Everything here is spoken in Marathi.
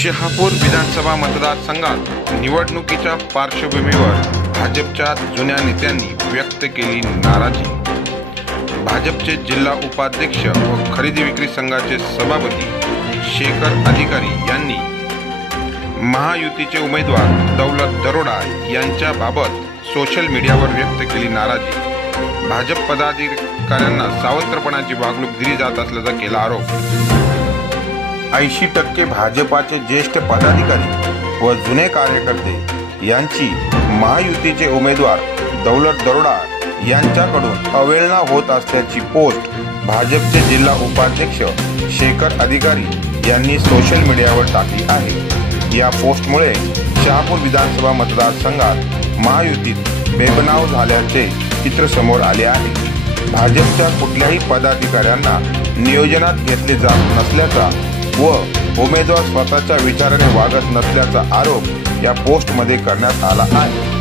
शहापूर विधानसभा मतदारसंघात निवडणुकीच्या पार्श्वभूमीवर भाजपच्या जुन्या नेत्यांनी व्यक्त केली नाराजी। भाजपचे जिल्हा उपाध्यक्ष व खरेदी विक्री संघाचे सभापती शेखर अधिकारी यांनी महायुतीचे उमेदवार दौलत दरोडा यांच्याबाबत सोशल मीडियावर व्यक्त केली नाराजी। भाजप पदाधिकाऱ्यांना सावत्रपणाची वागणूक दिली जात असल्याचा केला आरोप। 80% भाजपाचे ज्येष्ठ पदाधिकारी व जुने कार्यकर्ते यांची महायुतीचे उमेदवार दौलत दरोडा यांच्याकडून अवहेलना होत असल्याची पोस्ट भाजपचे जिल्हा उपाध्यक्ष शेखर अधिकारी यांनी सोशल मीडियावर टाकली आहे। या पोस्टमुळे शहापूर विधानसभा मतदारसंघात महायुतीत बेबनाव झाल्याचे चित्र समोर आले आहे। भाजपच्या कुठल्याही पदाधिकाऱ्यांना नियोजनात घेतले जात नसल्याचा व उमेदवार स्वतःच्या विचाराने वागत नसल्याचा आरोप या पोस्टमध्ये करण्यात आला आहे।